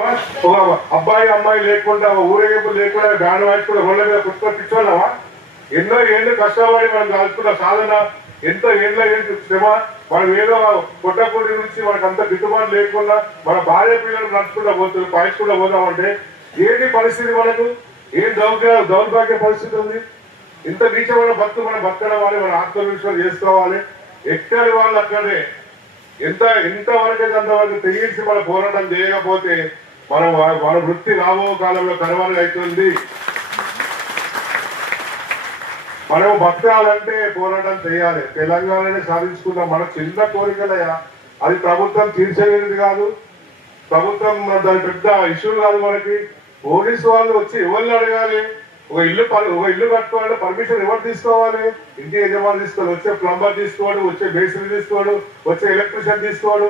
ఒక అబ్బాయి అమ్మాయి లేకుండా ఊరేగింపు లేకుండా బ్యాండ్ వాయించుకుంటే రోడ్ల మీద కూర్చోన్నావా? ఎన్నో ఏళ్ళు కష్టపడి మనం కలుసుకున్న సాధన, ఎంతో ఏళ్ళ శ్రమ, మనం ఏదో పుట్టకూడి నుంచి మనకు అంత గిట్టుబాటు లేకుండా మన భార్య పిల్లలు నడుచుకుంటూ పోతుంది, పాయించుకుంటూ పోతామంటే ఏంటి పరిస్థితి? మనకు ఏం దౌర్భాగ్య పరిస్థితి ఉంది? ఇంత నీచమైన భక్తు మనం బతకడం అని మన ఆత్మవిశ్వాసం చేసుకోవాలి. ఎక్కడి వాళ్ళు అక్కడే ఎంతవరకు అంతవరకు తెగించి మన పోరాటం చేయకపోతే మన వృత్తి రాబో కాలంలో కనుమరుగైతుంది. మనం బతకాలంటే పోరాటం చేయాలి. తెలంగాణనే సాధించుకున్నాం. మన చిన్న కోరికలయ్యా, అది ప్రభుత్వం తీర్చలేనిది కాదు, ప్రభుత్వం దాని పెద్ద ఇష్యూ కాదు. మనకి పోలీసు వాళ్ళు వచ్చి ఎవరిని అడగాలి? ఒక ఇల్లు కట్టుకోవాలి, పర్మిషన్ ఎవరు తీసుకోవాలి? ఇంటి యజమాని తీసుకోవాలి, వచ్చే ప్లంబర్ తీసుకోడు, వచ్చే మేస్త్రి తీసుకోడు, వచ్చే ఎలక్ట్రీషియన్ తీసుకోడు,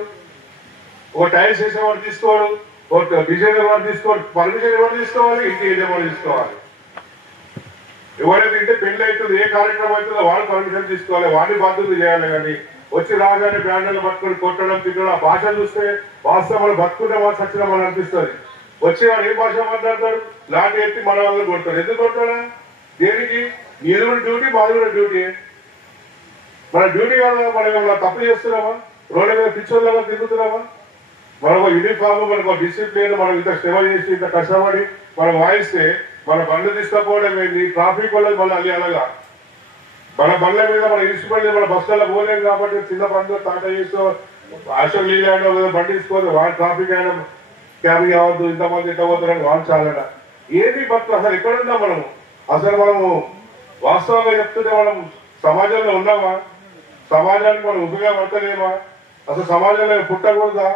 ఒక టైల్స్ వేసేవాడు తీసుకోడు, ఒక డిజైనర్ వాడు తీసుకోడు. పర్మిషన్ ఎవరు తీసుకోవాలి? ఇంటి యజమాని తీసుకోవాలి. ఎవరైతే ఇంటే పెళ్లి అవుతుంది, ఏ కార్యక్రమం అవుతుందో వాడు పర్మిషన్ తీసుకోవాలి, వాడిని బాధ్యతలు చేయాలి. కానీ వచ్చి రాగానే బ్యాండ్లు పట్టుకొని కొట్టడం, తిట్టడం, ఆ భాష చూస్తే వాస్తవం మనం బతుకుంటే వాళ్ళు సచ్చినాం అని అనిపిస్తుంది. వచ్చేవాడు ఏ భాష మాట్లాడతాడు? లాంటి ఎత్తి మన వాళ్ళని కొడతాడు. ఎందుకు కొడతాడా? దేనికి? నీది కూడా డ్యూటీ, మాది కూడా డ్యూటీ. మన డ్యూటీ కాదు. మనం తప్పు చేస్తున్నామా? రోడ్ల మీద పిచ్చోళ్ళగా తిరుగుతున్నామా? మనకు యూనిఫామ్, మనకు డిసిప్లిన్, మనం ఇంత శ్రమ చేసి ఇంత కష్టపడి మనం వాయిస్తే మన బండ్లు తీసుకపోవడం ఏంటి? ట్రాఫిక్ వల్ల మళ్ళీ అది అలాగా మన బండ్ల మీద మన ఇన్స్ట్రుమెంట్ మన బస్సులలో పోలేము కాబట్టి చిన్న బండ్లు టాటా చేస్తూ అశోక్ లీలాండ్ బండి తీసుకోవద్దు, వాళ్ళు ట్రాఫిక్ అయినా క్యాబ్ కావద్దు, ఇంతమంది ఇంత పోతారని వాళ్ళు చాలట. ఏది బతుకు? అసలు ఎక్కడుందా మనము? అసలు మనము వాస్తవంగా చెప్తుంటే మనం సమాజంలో ఉన్నామా? సమాజానికి మనం ఉపయోగపడతలేమా? అసలు సమాజంలో పుట్టకూడదా?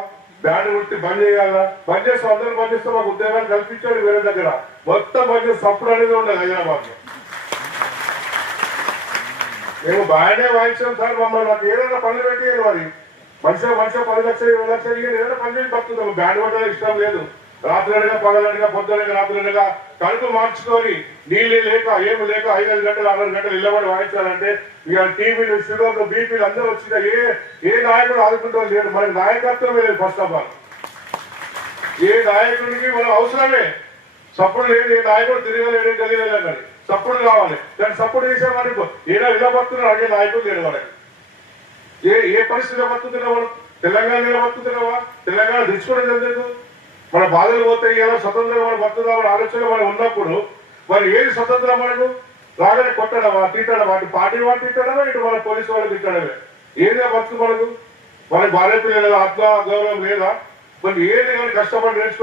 బ్యాండ్ వృత్తి బంద్ చేయాలా? బంద్ చేస్తే అందరూ బంద్ చేస్తే మాకు ఉద్యోగాలు కల్పించాడు. వేరే దగ్గర మొత్తం బంద్ చేస్తే సప్పుడు అనేది ఉండదు. హైదరాబాద్ లో మేము బాగానే వాయించాం సార్, మమ్మల్ని నాకు ఏదైనా పనులు పెట్టేయాలి. మరి మనిషి 10 లక్షలు 20 లక్షలు ఏదైనా పని చేసి బతుకుతాము. బ్యాండ్ కొట్టడం ఇష్టం లేదు. రాత్రులుగా పగలనగా పొద్దునగా రాత్రులుగా కడుపు మార్చుకొని నీళ్ళు లేక ఏమి లేక 5 గంటలు 6 గంటలు ఇళ్ళబడి వాయించాలంటే ఇక టీవీలు, షుగర్లు, బీపీలు అందరూ వచ్చిన ఏ నాయకుడు ఆదుకుంటాం లేడు. మనకి నాయకత్వం లేదు. ఫస్ట్ ఆఫ్ ఆల్ ఏ నాయకుడికి మనం అవసరమే. సపోర్ట్ లేదు. ఏ నాయకుడు తిరగలేడు, గెలియలేదని సపోర్ట్ కావాలి. దాన్ని సపోర్ట్ చేసేవాడికి ఏదో ఇలా బతుకున్నాడు అడిగే నాయకుడు లేడు. మనకి ఏ పరిస్థితిలో బతుకుతున్నావు? మనం తెలంగాణలో బతుకుతున్నావా? తెలంగాణ తెచ్చుకోవడం ఎందుకు? మన బాధలు పోతాయి. ఎలా స్వతంత్రంగా మనం బతుకుదామని ఆలోచన మనం ఉన్నప్పుడు మరి ఏది స్వతంత్రం? మనకు రాగానే కొట్టడమా, తిట్టడం, అటు పార్టీ వాళ్ళు తిట్టడమే, ఇటు మన పోలీసు వాళ్ళు తిట్టడమే. ఏదే బతుకు మనకు? మన భార్య పిల్లల ఆత్మ గౌరవం లేదా? మరి ఏది కానీ కష్టపడి నేర్చుకో.